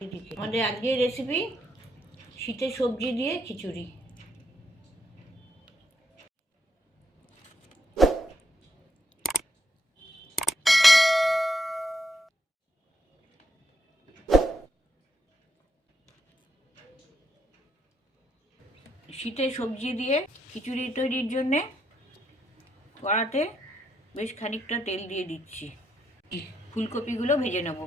আমাদের আজকের রেসিপি শীতের সবজি দিয়ে খিচুড়ি। শীতের সবজি দিয়ে খিচুড়ি তৈরির জন্যে কড়াতে বেশ খানিকটা তেল দিয়ে দিচ্ছি। ফুলকপিগুলো ভেজে নেব।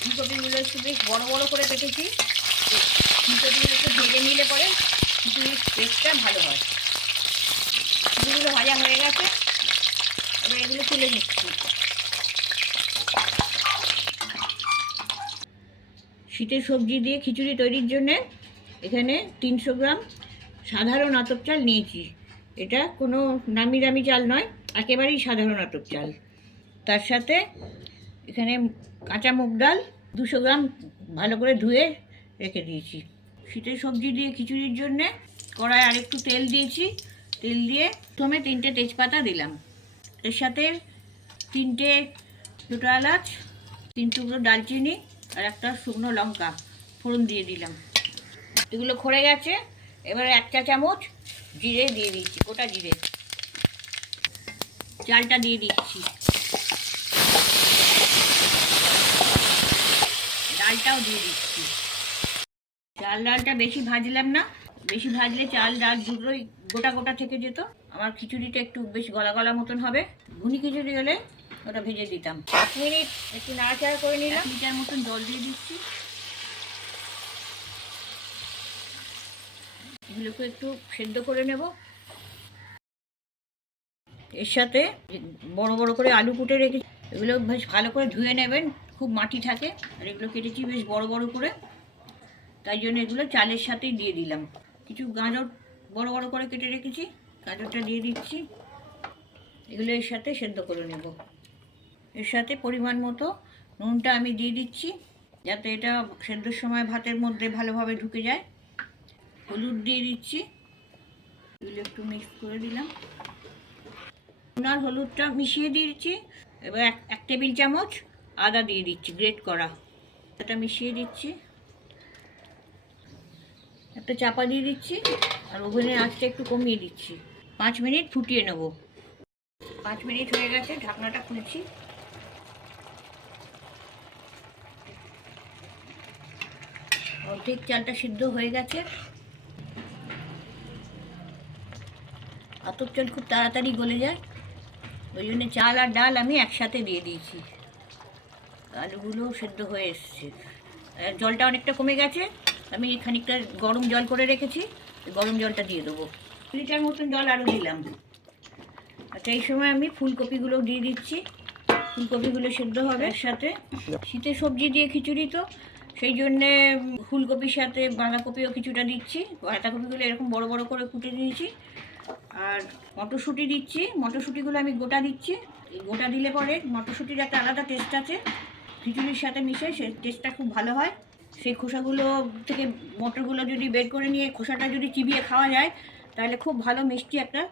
ফুলকপিগুলো একটু বেশ বড় বড় করে কেটেছি। ফুলকপিগুলো একটু ভেজে নিলে পরে খিচুড়ির টেস্টটা ভালো হয়। ফুলকপিগুলো ভাজা হয়ে গেছে, এবার এগুলো তুলে নিচ্ছি। শীতের সবজি দিয়ে খিচুড়ি তৈরির জন্যে এখানে 300 গ্রাম সাধারণ আতপ চাল নিয়েছি। এটা কোনো নামি দামি চাল নয়, একেবারেই সাধারণ আতপ চাল। তার সাথে এখানে কাঁচা মুগ ডাল 200 গ্রাম ভালো করে ধুয়ে রেখে দিয়েছি। শীতের সবজি দিয়ে খিচুড়ির জন্যে কড়ায় আরেকটু তেল দিয়েছি। তেল দিয়ে প্রথমে 3টে তেজপাতা দিলাম, এর সাথে 3টে দুটো এলাচ, 3 টুকরো দারচিনি আর একটা শুকনো লঙ্কা ফোড়ন দিয়ে দিলাম। এগুলো খড়ে গেছে। এবারে 1 চা চামচ জিরে দিয়ে দিচ্ছি, গোটা জিরে। চালটা দিয়ে দিচ্ছি, ডালটাও দিয়ে দিচ্ছি। চাল ডালটা বেশি ভাজলাম না, বেশি ভাজলে চাল ডাল দুটোই গোটা গোটা থেকে যেত। আমার খিচুড়িটা একটু বেশ গলা গলা মতন হবে। ঘুনি খিচুড়ি হলে ওটা ভেজে দিতাম। 5 মিনিট একটু নাড়াচাড়া করে নিলাম। 1 লিটার মতন জল দিয়ে দিচ্ছি। এগুলোকে একটু সেদ্ধ করে নেব। এর সাথে বড় বড় করে আলু কুটে রেখেছি, এগুলো বেশ ভালো করে ধুয়ে নেবেন, খুব মাটি থাকে। আর এগুলো কেটেছি বেশ বড় বড় করে, তাই জন্য এগুলো চালের সাথেই দিয়ে দিলাম। কিছু গাজর বড় বড় করে কেটে রেখেছি, গাজরটা দিয়ে দিচ্ছি। এগুলো এর সাথে সেদ্ধ করে নেব। এর সাথে পরিমাণ মতো নুনটা আমি দিয়ে দিচ্ছি, যাতে এটা সেদ্ধর সময় ভাতের মধ্যে ভালোভাবে ঢুকে যায়। হলুদ দিয়ে দিচ্ছি, এগুলো একটু মিক্স করে দিলাম। নুন আর হলুদটা মিশিয়ে দিয়েছি। এবার 1 টেবিল চামচ আদা দিয়ে দিচ্ছি, গ্রেট করা। এটা মিশিয়ে দিচ্ছি, একটা চাপা দিয়ে দিচ্ছি আর ওভেনের আঁচটা একটু কমিয়ে দিচ্ছি। 5 মিনিট ফুটিয়ে নেব। 5 মিনিট হয়ে গেছে, ঢাকনাটা খুলছি। অর্ধেক চালটা সিদ্ধ হয়ে গেছে। আতপ চাল খুব তাড়াতাড়ি গলে যায়, ওই জন্য চাল আর ডাল আমি একসাথে দিয়ে দিয়েছি। আলুগুলোও সেদ্ধ হয়ে এসছে, জলটা অনেকটা কমে গেছে। আমি খানিকটা গরম জল করে রেখেছি, গরম জলটা দিয়ে দেবো। 2 লিটার মতন জল আরও দিলাম। আচ্ছা, এই সময় আমি ফুলকপিগুলো দিয়ে দিচ্ছি। ফুলকপিগুলো সেদ্ধ হবে এর সাথে। শীতের সবজি দিয়ে খিচুড়ি তো, সেই জন্যে ফুলকপির সাথে বাঁধাকপিও কিছুটা দিচ্ছি। বাঁধাকপিগুলো এরকম বড় বড় করে কুটে নিয়েছি। আর মটরশুঁটি দিচ্ছি, মটরশুঁটিগুলো আমি গোটা দিচ্ছি। এই গোটা দিলে পরে মটরশুঁটির একটা আলাদা টেস্ট আছে, খিচুড়ির সাথে মিশে সে টেস্টটা খুব ভালো হয়। সেই খোসাগুলো থেকে মটরগুলো যদি বের করে নিয়ে খোসাটা যদি চিবিয়ে খাওয়া যায়, তাহলে খুব ভালো মিষ্টি একটা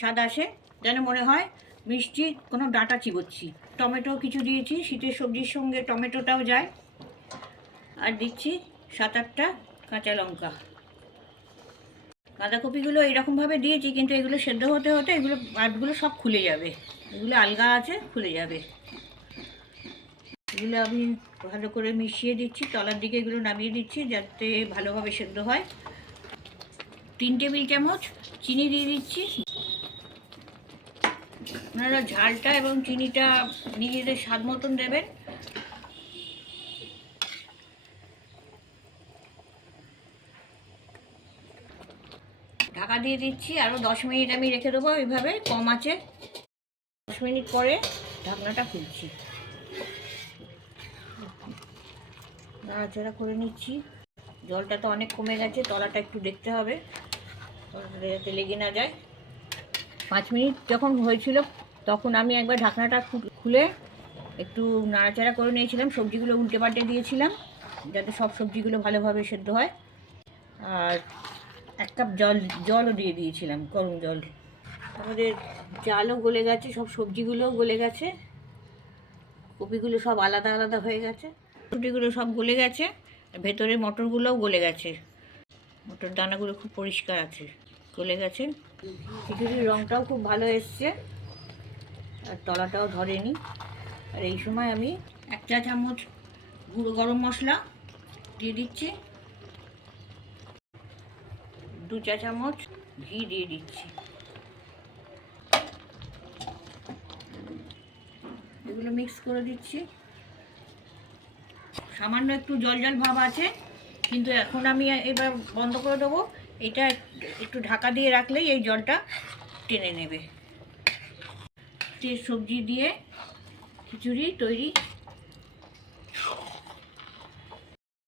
স্বাদ আসে, যেন মনে হয় মিষ্টি কোনো ডাঁটা চিবোচ্ছি। টমেটো কিছু দিয়েছি, শীতের সবজির সঙ্গে টমেটোটাও যায়। আর দিচ্ছি 7-8টা কাঁচা লঙ্কা। বাঁধাকপিগুলো এইরকমভাবে দিয়েছি, কিন্তু এগুলো সেদ্ধ হতে হতে এগুলো পাটগুলো সব খুলে যাবে। এগুলো আলগা আছে, খুলে যাবে। এগুলো আমি ভালো করে মিশিয়ে দিচ্ছি, তলার দিকে এগুলো নামিয়ে দিচ্ছি যাতে ভালোভাবে সেদ্ধ হয়। 3 টেবিল চামচ চিনি দিয়ে দিচ্ছি। আপনারা ঝালটা এবং চিনিটা নিজেদের স্বাদ মতন দেবেন। ঢাকা দিয়ে দিচ্ছি, আরও 10 মিনিট আমি রেখে দেবো এইভাবে কম আঁচে। 10 মিনিট পরে ঢাকনাটা খুলছি, নাড়াচাড়া করে নিচ্ছি। জলটা তো অনেক কমে গেছে, তলাটা একটু দেখতে হবে যাতে লেগে না যায়। 5 মিনিট যখন হয়েছিল তখন আমি একবার ঢাকনাটা খুলে একটু নাড়াচাড়া করে নিয়েছিলাম। সবজিগুলো উল্টে পাল্টে দিয়েছিলাম যাতে সব সবজিগুলো ভালোভাবে সেদ্ধ হয়। আর 1 কাপ জলও দিয়ে দিয়েছিলাম, গরম জল। আমাদের চালও গলে গেছে, সব সবজিগুলোও গলে গেছে, কপিগুলো সব আলাদা আলাদা হয়ে গেছে, রুটিগুলো সব গলে গেছে, ভেতরে মটরগুলোও গলে গেছে। মটর দানাগুলো খুব পরিষ্কার আছে, গলে গেছে। খিচুড়ির রঙটাও খুব ভালো এসছে, আর তলাটাও ধরেনি। আর এই সময় আমি 1 চা চামচ গুঁড়ো গরম মশলা দিয়ে দিচ্ছি, 2 চা চামচ ঘি দিয়ে দিচ্ছি। এগুলো মিক্স করে দিচ্ছি। সামান্য একটু জল জল ভাব আছে, কিন্তু এখন আমি এবার বন্ধ করে দেবো। এটা একটু ঢাকা দিয়ে রাখলেই এই জলটা টেনে নেবে। সবজি দিয়ে খিচুড়ি তৈরি।